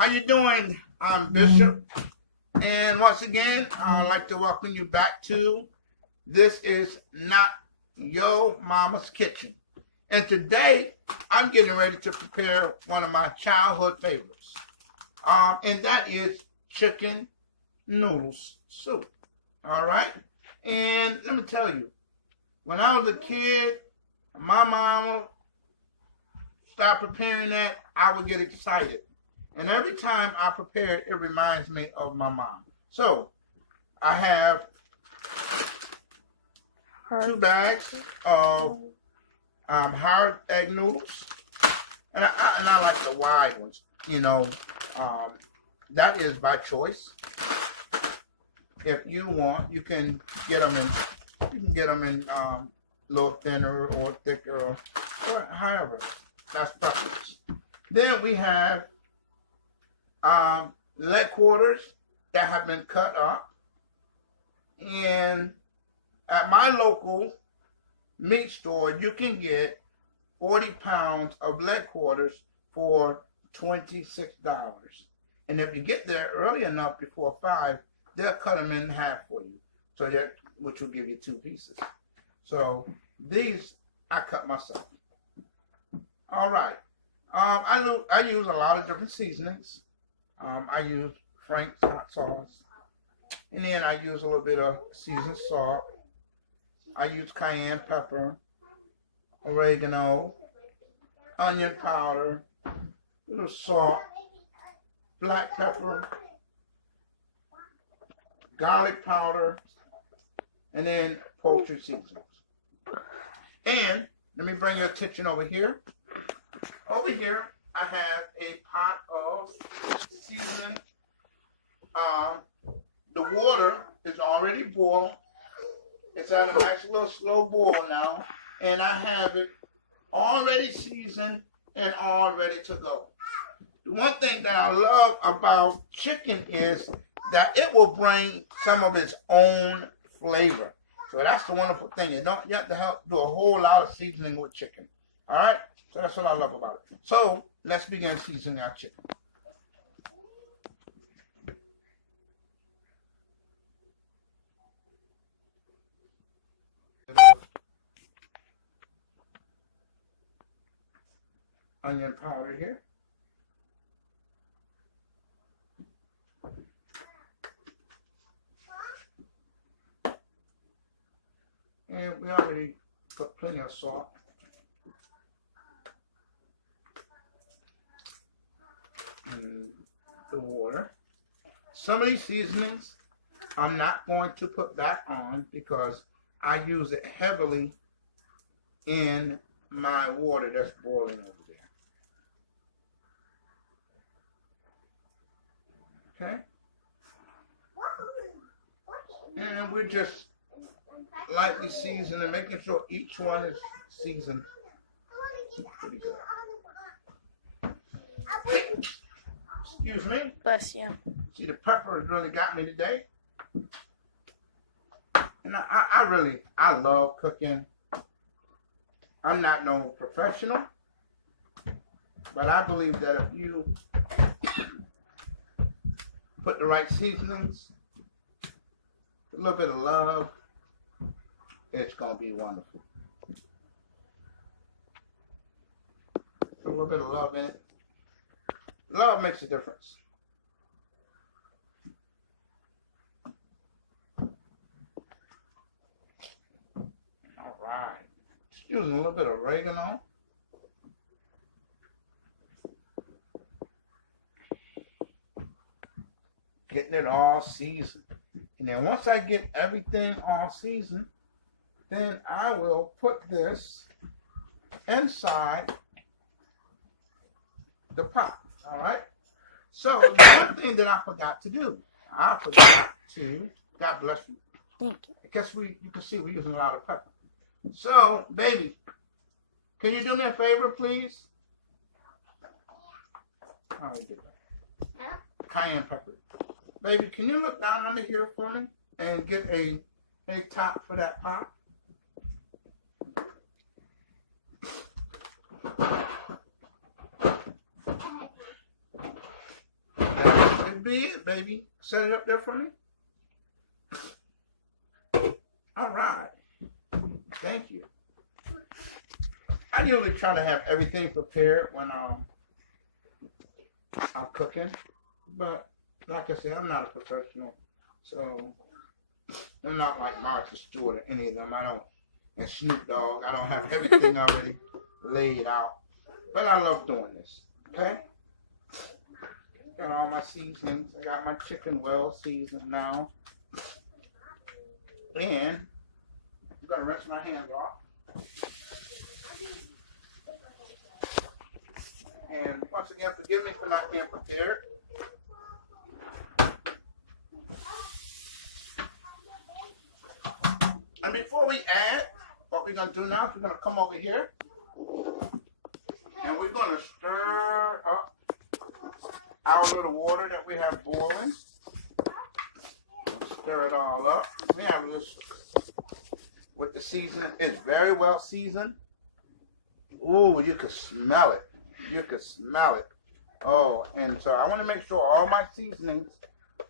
How you doing? I'm Bishop, and once again, I'd like to welcome you back to This Is Not Your Mama's Kitchen. And today, I'm getting ready to prepare one of my childhood favorites, and that is chicken noodles soup. All right? And let me tell you, when I was a kid, my mama started preparing that, I would get excited. And every time I prepare it, it reminds me of my mom. So, I have 2 bags of hard egg noodles. And I like the wide ones. You know, that is by choice. If you want, you can get them in a little thinner or thicker or however. That's preference. Then we have leg quarters that have been cut up. And at my local meat store, you can get 40 pounds of leg quarters for $26. And if you get there early enough before 5, they'll cut them in half for you, so that which will give you 2 pieces. So these I cut myself. All right. I use a lot of different seasonings. I use Frank's hot sauce, and then I use a little bit of seasoned salt. I use cayenne pepper, oregano, onion powder, a little salt, black pepper, garlic powder, and then poultry seasonings. And let me bring your attention over here. Over here, I have a pot of seasoning. The water is already boiled. It's at a nice little slow boil now. And I have it already seasoned and all ready to go. The one thing that I love about chicken is that it will bring some of its own flavor. So that's the wonderful thing. You have to do a whole lot of seasoning with chicken. All right? So that's what I love about it. So let's begin seasoning our chicken. Onion powder here. And we already put plenty of salt. And the water. Some of these seasonings I'm not going to put back on because I use it heavily in my water that's boiling over there. Okay? And we're just lightly seasoning, making sure each one is seasoned pretty good. Excuse me. Bless you. See, the pepper has really got me today. And I love cooking. I'm not no professional, but I believe that if you put the right seasonings, a little bit of love, it's going to be wonderful. Put a little bit of love in it. Love makes a difference. All right. Just using a little bit of oregano. Getting it all seasoned. And then once I get everything all seasoned, then I will put this inside the pot. All right. So the one thing that I forgot to do, God bless you. Thank you. I guess you can see we're using a lot of pepper. So, baby, can you do me a favor, please? All right, get that. Cayenne pepper. Baby, can you look down under here for me and get a top for that pot? be it, baby. Set it up there for me. All right. Thank you. I usually try to have everything prepared when I'm cooking, but like I said, I'm not a professional, so I'm not like Martha Stewart or any of them. I don't, and Snoop Dogg. I don't have everything already laid out, but I love doing this. Okay. Got all my seasonings. I got my chicken well seasoned now, and I'm gonna rinse my hands off. And once again, forgive me for not being prepared. And before we add, what we're going to do now is we're going to come over here. And we're going to stir up our little water that we have boiling. Stir it all up. We have this with the seasoning. It's very well seasoned. Ooh, you can smell it. You can smell it. Oh, and so I want to make sure all my seasonings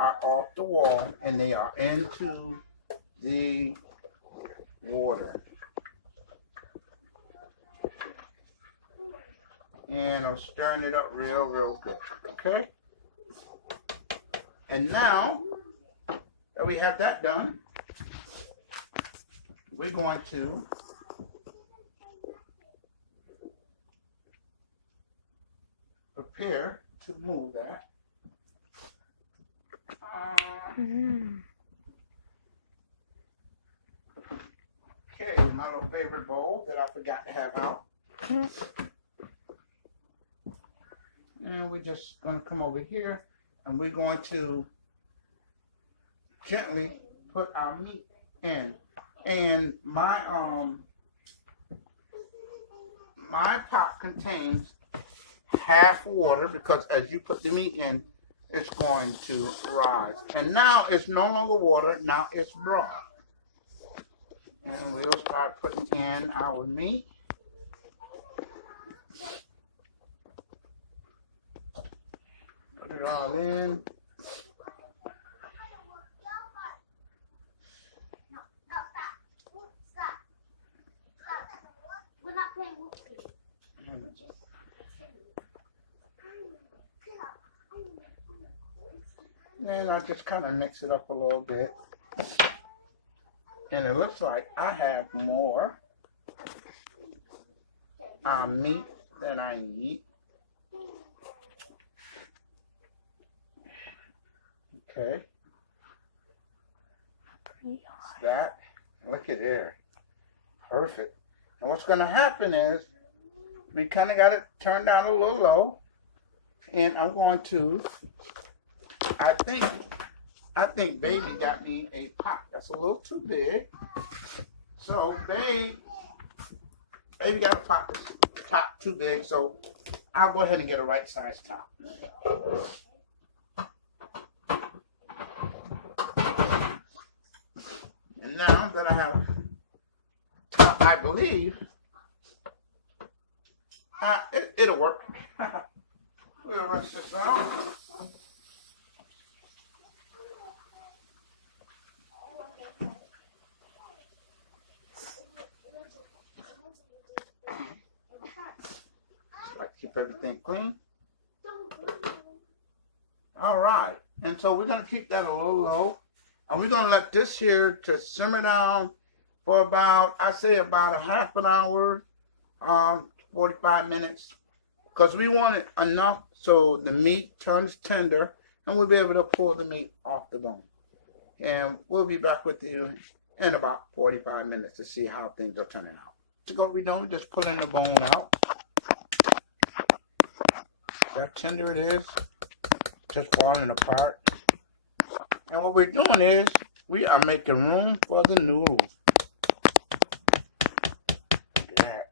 are off the wall and they are into the water. And I'm stirring it up real, real good. Okay? And now that we have that done, we're going to prepare to move that. Okay, my little favorite bowl that I forgot to have out. And we're just going to come over here and we're going to gently put our meat in. And my pot contains half water because as you put the meat in, it's going to rise. And now it's no longer water, now it's broth. And we'll start putting in our meat. Put it all in. And I just kind of mix it up a little bit. And it looks like I have more meat than I need. Okay. That, look at there. Perfect. And what's going to happen is we kind of got it turned down a little low. And I'm going to, I think baby got me a pot that's a little too big. So baby got a pot that's top too big, so I'll go ahead and get a right size top. And now that I have top, I believe it'll work. We'll rinse this out. Keep everything clean. All right, and so we're going to keep that a little low, and we're going to let this here to simmer down for about, I say about a half an hour, 45 minutes, because we want it enough so the meat turns tender, and we'll be able to pull the meat off the bone. And we'll be back with you in about 45 minutes to see how things are turning out. So what we're doing, just pulling the bone out. How tender it is, just falling apart. And what we're doing is, we are making room for the noodles. Look at that.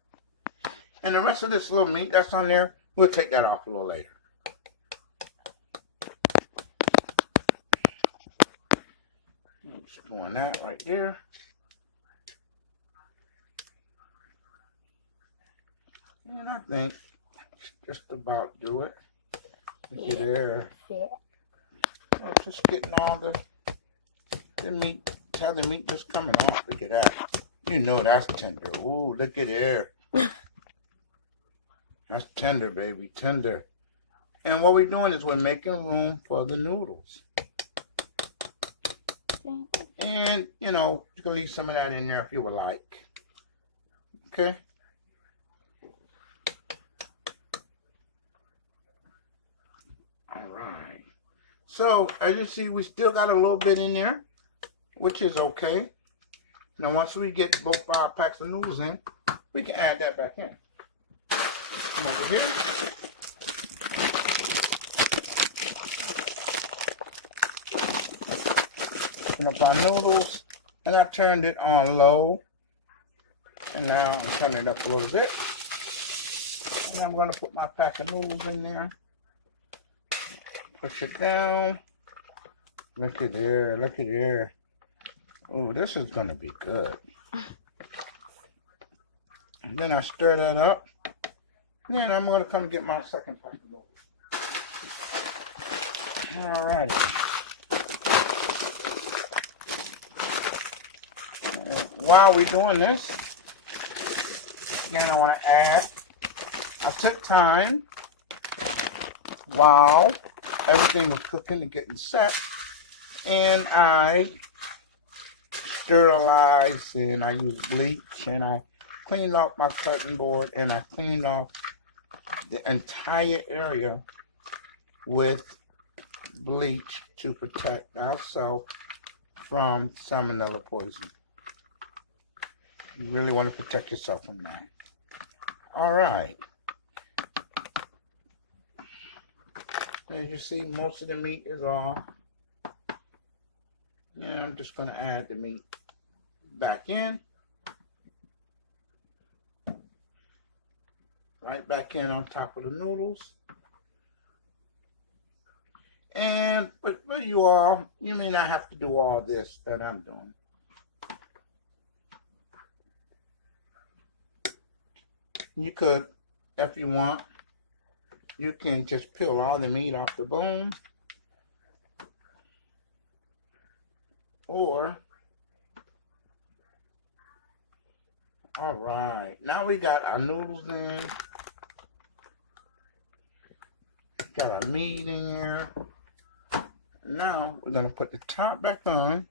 And the rest of this little meat that's on there, we'll take that off a little later. Just doing that right there. And I think just about do it. Look at there. just getting all the meat, the meat just coming off. Look at that. You know that's tender. Ooh, look at there. That's tender, baby, tender. And what we're doing is we're making room for the noodles. And, you know, you can leave some of that in there if you would like. Okay? All right. So, as you see, we still got a little bit in there, which is okay. Now, once we get both 5 packs of noodles in, we can add that back in. Come over here. Open up our noodles, and I turned it on low. And now I'm turning it up a little bit. And I'm going to put my pack of noodles in there. Push it down. Look at there, look at there. Oh, this is going to be good. And then I stir that up. And then I'm going to come get my second pack of noodles. All right. While we're doing this, again, I want to add, I took time while everything was cooking and getting set, and I sterilized, and I used bleach, and I cleaned off my cutting board, and I cleaned off the entire area with bleach to protect ourselves from salmonella poison. You really want to protect yourself from that. All right. As you see, most of the meat is off. And I'm just going to add the meat back in. Right back in on top of the noodles. And but you all, you may not have to do all this that I'm doing. You could, if you want, you can just peel all the meat off the bone. Or, all right, now we got our noodles in. Got our meat in here. Now we're going to put the top back on.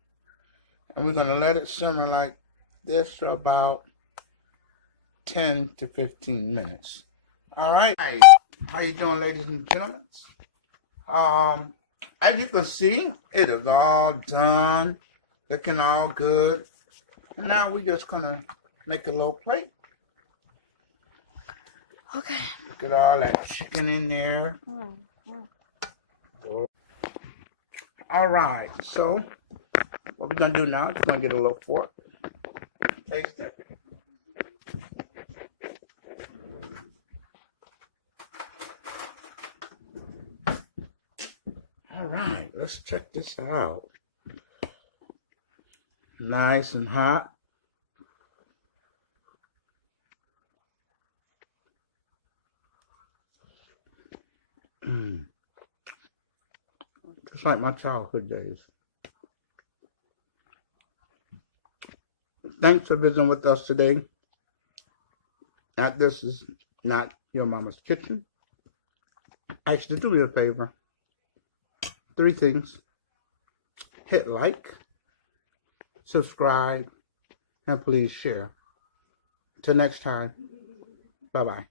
And we're going to let it simmer like this for about 10 to 15 minutes. All right. How you doing, ladies and gentlemen? As you can see, it is all done. Looking all good. And now we're just going to make a little plate. Okay. Look at all that chicken in there. All right. So, what we're going to do now is we're going to get a little fork. Taste it. All right, let's check this out. Nice and hot. Just like my childhood days. Thanks for visiting with us today. This is not your mama's kitchen. Actually, do me a favor. 3 things. Hit like, subscribe, and please share. Till next time, bye-bye.